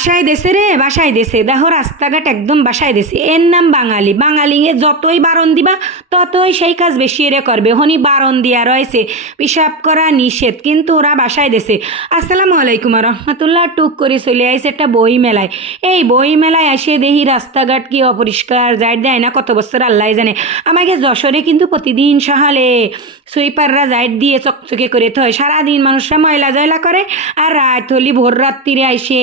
বাসায় দেশে রে, বাসায় দেশে দেখো রাস্তাঘাট একদম বাসায় দেশে এর নাম বাঙালি। বাঙালিঙে যতই বারণ দিবা, ততই সেই কাজ বেশি এরে করবে। হনি বারণ দিয়া রয়েছে পিসাব করা নিষেধ, কিন্তু ওরা বাসায় দেশে আসসালামু আলাইকুম রহমতুল্লাহ। টুক করে চলে আইসে একটা বই মেলায় এই বই মেলায় এসে দেখি রাস্তাঘাট কি অপরিষ্কার যাই দেয় না কত বছর আল্লাহ জানে। আমাকে যশোরে কিন্তু প্রতিদিন সহালে সুইপাররা যাইট দিয়ে চকচকে করে থয়। সারাদিন মানুষরা ময়লা জয়লা করে, আর রাত হলি ভোর রাত্রিরে আইসে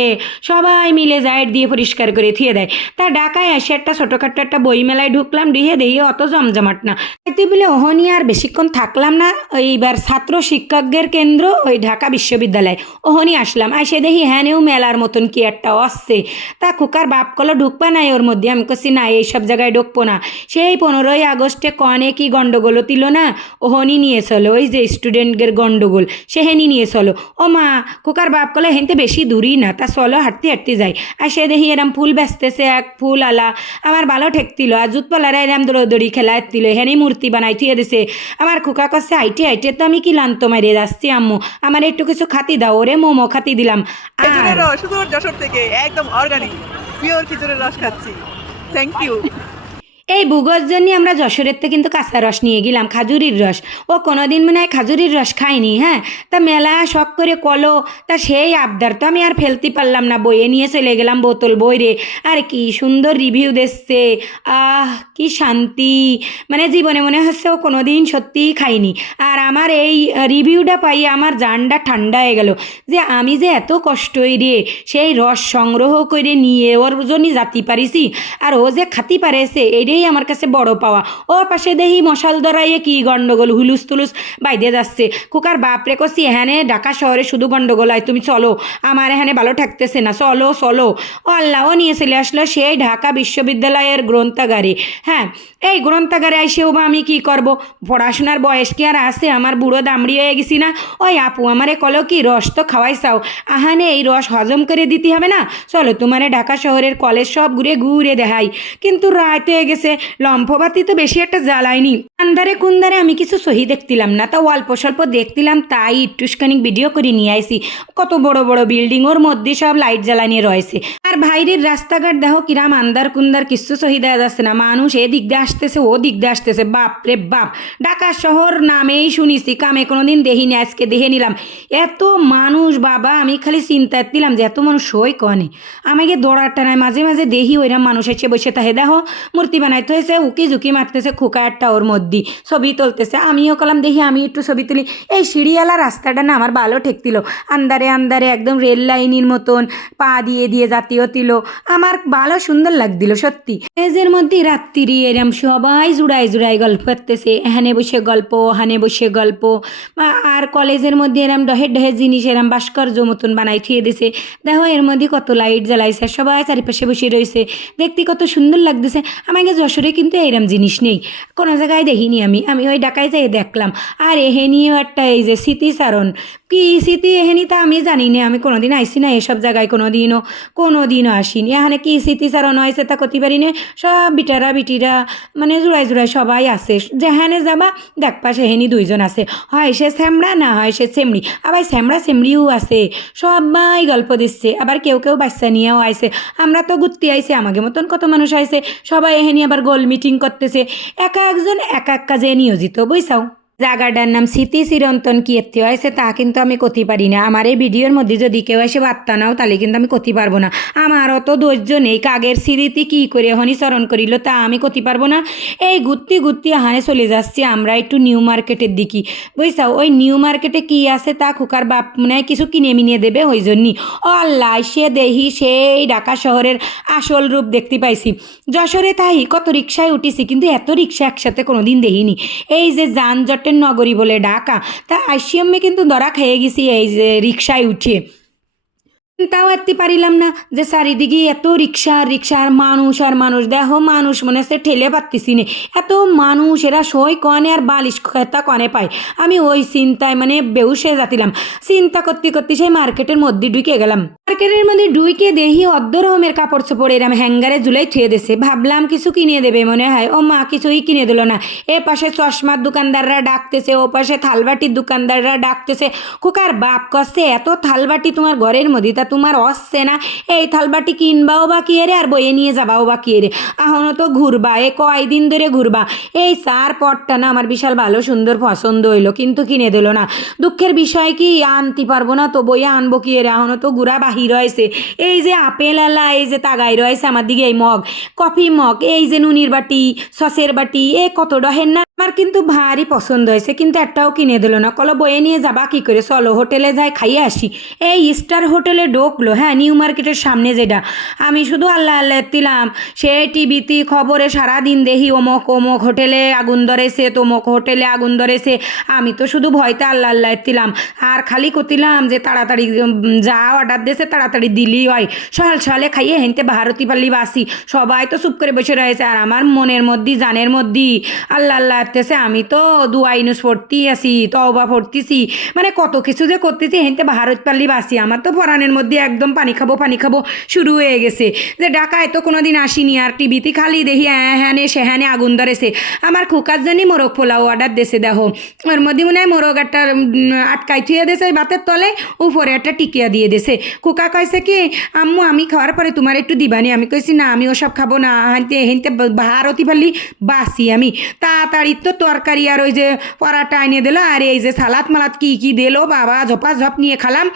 সবাই মিলে যাইট দিয়ে পরিষ্কার করে থিয়ে দেয়। তা ঢাকায় এসে একটা ছোটোখাটো একটা বই মেলায় ঢুকলাম, ঢুয়ে দেখি অত জমজমাট না। এতে বলে ওহনি আর বেশিক্ষণ থাকলাম না। এইবার ছাত্র শিক্ষকদের কেন্দ্র, ওই ঢাকা বিশ্ববিদ্যালয়। ওহনি আসলাম। আসে দেখি হ্যানেও মেলার মতন কি একটা আসছে তা খোকার বাপ কলো, ঢুকবা নাই ওর মধ্যে? আমি কছি না, এইসব জায়গায় ঢুকবো না। সেই পনেরোই আগস্টে কনে কি গন্ডগোল তিল না? ওহনি নিয়ে চলো, ওই যে স্টুডেন্টদের গন্ডগোল সেহেনি নিয়ে চলো। ও মা, খোকার বাপ কলে, হেনতে বেশি দূরই না। তা চলো, হাঁটতে হাঁটতে যাই। আর সে দেখি এরম ফুল বেচতেছে এক ফুল আলা। আমার ভালো ঠেকতিল আর জুত পালারা এরম দৌড়দৌড়ি খেলা এত্তিল হেনি মূর্তি বানাই থুয়ে দিছে। আমার খোকা কষে আইটে আইটে তো আমি কি লান্ত মেরে যাচ্ছি আম্মু? আমার একটু কিছু খাতি দাও ওরে মোমো খাতি দিলাম। আর শুধু যশোর থেকে একদম অর্গানিক পিওর খিচুড়ের রস খাচ্ছি। থ্যাংক ইউ এই বুগর জন্য আমরা যশোরের থেকে কিন্তু কাঁচা রস নিয়ে গেলাম, খাজুরির রস। ও কোনো দিন মনে হয় খাজুরির রস খাইনি হ্যাঁ? তা মেলা শখ করে কলো, তা সেই আবদার তো আমি আর ফেলতে পারলাম না, বইয়ে নিয়ে চলে গেলাম বোতল বইরে। আর কি সুন্দর রিভিউ দেখছে আহ কি শান্তি? মানে জীবনে মনে হচ্ছে ও কোনোদিন সত্যিই খাইনি আর আমার এই রিভিউটা পাই আমার জানটা ঠান্ডা হয়ে গেল যে আমি যে এত কষ্টই রে সেই রস সংগ্রহ করে নিয়ে ওর জন্য জাতি পারিছি আর ও যে খাতি পারেছে এটাই আমার কাছে বড় পাওয়া। ও পাশে দেখি মশাল ধরাইয়ে কি গণ্ডগোল হুলুস তুলুস বাইদে যাচ্ছে। কুকার, বাপরে কষি এখানে ঢাকা শহরে শুধু গন্ডগোল হয়। তুমি চলো, আমার এখানে ভালো থাকতেছে না। চলো চলো। ও আল্লাহও নিয়ে চলে আসলো সেই ঢাকা বিশ্ববিদ্যালয়ের গ্রন্থাগারে। হ্যাঁ এই গ্রন্থাগারে এসেও বা আমি কি করব? পড়াশোনার বয়স কি আর আছে? আমার বুড়ো দামড়ি হয়ে গেছি না? ওই আপু আমারে কলো কি, রস তো খাওয়াই চাও আহানে এই রস হজম করে দিতে হবে না? চলো তোমারে ঢাকা শহরের কলেজ সব ঘুরে ঘুরে দেখাই। কিন্তু রাত হয়ে গেছে, লম্ফবাতি তো বেশি একটা জ্বালায়নি। আন্ধারে কুন্দারে আমি কিছু সহি দেখতিলাম না তা অল্প স্বল্প দেখতিলাম, তাই একটুখানিক ভিডিও করে নিয়ে আইসি কত বড় বড় বিল্ডিং ওর মধ্যে সব লাইট জ্বালানিয়ে রয়েছে। আর বাইরের রাস্তাঘাট দেখো, কিরাম আন্দার কুন্দার কিছু সহি দেওয়া যাচ্ছে না। মানুষ এ দিক দিয়ে আসতেছে ও দিক দিয়ে আসতেছে। বাপ রে বাপ, ঢাকা শহর নামেই শুনিছি, কামে কোনোদিন দেখিনি আজকে দেখে নিলাম। এত মানুষ বাবা, আমি খালি চিন্তা দিলাম যে এত মানুষ সই কনে আমাকে দৌড়ার টানায় মাঝে মাঝে দেখি ওইরকম মানুষ এসে বসে তাহে দেখো, মূর্তি বানাইতে হয়েছে, উকি ঝুঁকি মারতেছে খোকা একটা ওর মধ্যে। ছবি তুলতেছে, আমিও কলাম দেখি আমি একটু ছবি তুলি। এই সিঁড়িওয়ালা রাস্তাটা না আমার ভালো ঠেকতিল আন্দারে আন্দারে একদম রেল লাইনের মতন পা দিয়ে দিয়ে জাতীয় তিল। আমার ভালো সুন্দর লাগছিল সত্যি। এজের মধ্যে রাত্রি এরম সবাই জুড়াই জুড়াই গল্প করতেছে এখানে বসে গল্প ওখানে বসে গল্প আ- আর কলেজের মধ্যে এরম ডহে ডহে জিনিস এরম ভাস্কর্য মতন বানাই থিয়ে দিছে দেখো এর মধ্যে কত লাইট জ্বালাইছে সবাই চারিপাশে বসে রয়েছে দেখতে কত সুন্দর লাগতেছে আমাকে যশোরে কিন্তু এরম জিনিস নেই কোনো জায়গায় দেখিনি আমি আমি ওই ডাকায় যাই দেখলাম আর এহেনিও একটা এই যে স্মৃতিচারণ কি স্মৃতি এহেনি তা আমি জানি না আমি কোনোদিন আইসি না এসব জায়গায় কোনো দিনও কোনো দিনও আসিনি। এখানে কি স্মৃতিচারণ হয়েছে তা করতে পারি না, সব বিটারা, বিটিরা মানে জোড়াই জোড়াই সবাই আছে যেখানে যাবা দেখবা সেহেনি দুইজন আছে হয় সে শ্যামড়া না হয় সে চেমড়ি। আবার শ্যামড়া চেমড়িও আছে সবাই গল্প দিচ্ছে। আবার কেউ কেউ বাচ্চা নিয়েও আইছে। আমরা তো ঘুরতে আইছি, আমাকে মতন কত মানুষ আইছে। সবাই এহেনি আবার গোল মিটিং করতেছে। এক একজন এক এক কাজে নিয়োজিত, বুঝছাও? জায়গাটার নাম স্মৃতি চিরন্তন কি এতে হয়েছে তা কিন্তু আমি করতে পারি না। আমার এই ভিডিওর মধ্যে যদি কেউ এসে বার্তা নাও, তাহলে কিন্তু আমি করতে পারব না। আমার অত ধৈর্য নেই কাগের স্মৃতি কী করে হনি স্মরণ করিল, তা আমি করতে পারব না। এই ঘুরতে ঘুরতে হানে চলে যাচ্ছি আমরা একটু নিউ মার্কেটের দিকে। বুঝছাও, ওই নিউ মার্কেটে কি আছে, তা খোকার বাপ মনে কিছু কিনে মিনিয়ে দেবে ওই জন্যই আল্লাহ সে দেহি, সেই ঢাকা শহরের আসল রূপ দেখতে পাইছি। যশোরে তাই কত রিক্সায় উঠিছি, কিন্তু এত রিক্সা একসাথে কোনো দিন দেখিনি। এই যে যানজটের নগরী বলে ঢাকা তা আইসিএমে কিন্তু ধরা খেয়ে গেছি এই যে রিক্সায় উঠিয়ে তাও এত্তি পারিলাম না যে চারিদিকে এত রিক্সা আর রিক্সা আর মানুষ আর মানুষ। দেখো মানুষ মনে হচ্ছে ঠেলে পারতেছি নে। এত মানুষ, এরা সই কনে আর বালিশ খেতা কনে পায়। আমি ওই চিন্তায় মানে বেউসে যাতিলাম। চিন্তা করতে করতে সেই মার্কেটের মধ্যে ঢুকে গেলাম। মার্কেটের মধ্যে ঢুকে দেখি অর্ধ রকমের কাপড় চোপড় এরম হ্যাঙ্গারে ঝুলাই থুয়ে দিছে। ভাবলাম কিছু কিনে দেবে মনে হয়। ও মা, কিছুই কিনে দিল না। এ পাশে চশমার দোকানদাররা ডাকতেছে, ও পাশে থালবাটির দোকানদাররা ডাকতেছে। খোকার বাপ কষে এত থালবাটি তোমার ঘরের মধ্যে? তোমার অসছে না? এই থালবাটি কিনবাও বা কি রে আর বইয়ে নিয়ে যাবাও বা কি রে এখনও তো ঘুরবা, এ কয়দিন ধরে ঘুরবা। এই সার পটটা না আমার বিশাল ভালো সুন্দর পছন্দ হইল, কিন্তু কিনে দিল না। দুঃখের বিষয় কি, আনতে পারব না তো বইয়ে আনব কি রে এখনও তো ঘুরা বাহির হয়েছে এই যে আপেল আলা, এই যে তাগাই রয়েছে আমার দিকে এই মগ। কফি মগ, এই যে নুনির বাটি, সসের বাটি, এ কত ডহের না আমার কিন্তু ভারী পছন্দ হয়েছে কিন্তু একটাও কিনে দিল না। কলো, বয়ে, নিয়ে যাবা কি করে চলো, হোটেলে যাই খাইয়ে আসি। এই স্টার হোটেলে ঢোকলো হ্যাঁ নিউ মার্কেটের সামনে যেটা আমি শুধু আল্লাহ আল্লাহ দিলাম সে টিভিতে খবরে সারাদিন দেখি অমুক অমুক হোটেলে আগুন ধরেছে তমুক হোটেলে আগুন ধরেছে আমি তো শুধু ভয়তে আল্লাহ আল্লাহ দিলাম আর খালি করতিলাম যে তাড়াতাড়ি যা অর্ডার দিয়েছে তাড়াতাড়ি দিলেই হয়। সকাল সকালে খাইয়ে হেনতে ভারতী পাল্লি বাসি সবাই তো চুপ করে বসে রয়েছে, আর আমার মনের মধ্যে জানের মধ্যে আল্লাহ আল্লাহ করতেছে আমি তো দুয়াইনুস পড়তেই আছি, তওবা পড়তেছি। মানে কত কিছু যে করতেছি, হেনতে ভারত পাল্লি বাসি। আমার তো পরাণের মধ্যে একদম পানি খাব পানি খাব শুরু হয়ে গেছে। যে ঢাকায় তো কোনো দিন আসিনি, আর টিভিতে খালি দেখি হ্যানে সেহানে আগুন ধরেছে। আমার খুকার জন্যই মোরগ পোলাও অর্ডার দেছে, দেখো। ওর মধ্যে মনে হয় মোরগ একটা আটকাই থুয়ে দিয়েছে বাতের তলে, উপরে একটা টিকিয়া দিয়ে দিয়েছে খুকা কইছে কি, আম্মু, আমি খাওয়ার পরে তোমার একটু দিবানি। আমি কইছি, না, আমি ওসব খাব না। হানতে, হেনতে ভারতি পারলি বাসি আমি। তাড়াতাড়ি তো তরকারি আর ওই যে পরাটা এনে দিল, আর এই যে সালাদ মালাদ কি কি দিলো, বাবা, ঝপা ঝপ নিয়ে খালাম।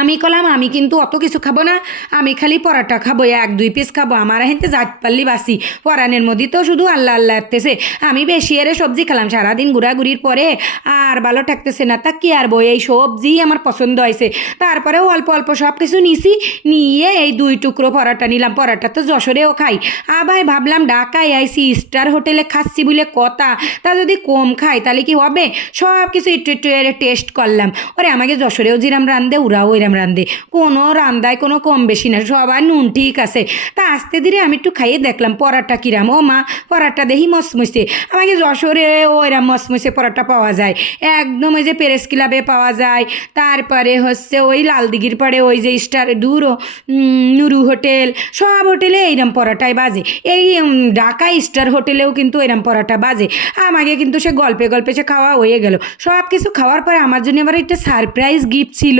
আমি কলাম, আমি কিন্তু অত কিছু খাব না। আমি খালি পরাটা খাব, এক, দুই পিস খাব। আমার হেনতে জাত পাল্লি বাসি। পরানের মধ্যে তো শুধু আল্লাহ আল্লাহ আসতেছে আমি বেশি এরে সবজি খেলাম। সারাদিন ঘোরাঘুরির পরে আর ভালো থাকতেছে না। তা কি আর বই? এই সবজি আমার পছন্দ হয়েছে। তারপরেও অল্প অল্প সব কিছু নিছি। নিয়ে এই দুই টুকরো পরাটা নিলাম। পরাটা তো যশোরেও খাই। আবার ভাবলাম ঢাকায় আইসি স্টার হোটেলে খাচ্ছি বলে কথা। তা যদি কম খাই, তাহলে কি হবে? সব কিছু একটু একটু টেস্ট করলাম। ওরে আমাকে যশোরেও যেরাম রান্ধে, ওরাও ওইরাম রান্ধে। কোনো রান্দায় কোনো কম বেশি না, সবার নুন ঠিক আছে। তা আস্তে ধীরে আমি একটু খাইয়ে দেখলাম পরাটা কিরাম। ও মা, পরাটা দেখি মসমসে। আমাকে যশোরে ওইরাম মসমসে পরাটা পাওয়া যায়। একদম ওই যে পেরেস ক্লাবে পাওয়া যায়। তারপরে হচ্ছে ওই লালদিঘির পরে ওই যে স্টার দূরও নুরু হোটেল। সব হোটেলে এইরম পরাটাই বাজে। এই ঢাকা স্টার হোটেলেও কিন্তু এরম পরাটা বাজে। আমাকে কিন্তু সে গল্পে গল্পে সে খাওয়া হয়ে গেল। সব কিছু খাওয়ার পরে আমার জন্য আবার একটা সারপ্রাইজ গিফট ছিল।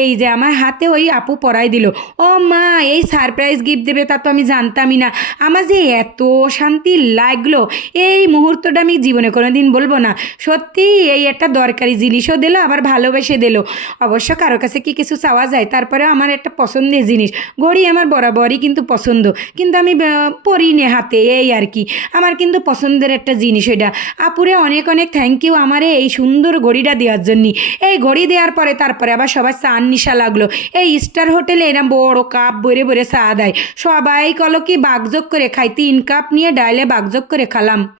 এই যে আমার হাতে ওই আপু পরাই দিল। ও মা, এই সারপ্রাইজ গিফট দেবে তা তো আমি জানতামই না। আমার যে এত শান্তি লাগল, এই মুহূর্তটা আমি জীবনে কোনো দিন বলব না। সত্যি, এই একটা দরকারি জিনিসও দিলো, আবার ভালোবেসে দিলো। অবশ্য কারও কাছে কি কিছু চাওয়া যায় তারপরে আমার একটা পছন্দের জিনিস। ঘড়ি আমার বরাবরই কিন্তু পছন্দ। কিন্তু আমি পরি নে হাতে এই আর কি। আমার কিন্তু পছন্দের একটা জিনিস এটা। আপুরে অনেক অনেক থ্যাংক ইউ আমারে এই সুন্দর ঘড়িটা দেওয়ার জন্য। এই ঘড়ি দেওয়ার পরে তারপরে আবার সবার চান নিশা লাগল। এই স্টার হোটেলে এরম বড় কাপ বরে বরে চা দেয়। সবাই কলো কি বাগযোগ করে খাই তিন কাপ নিয়ে ডাইলে বাগযোগ করে খালাম।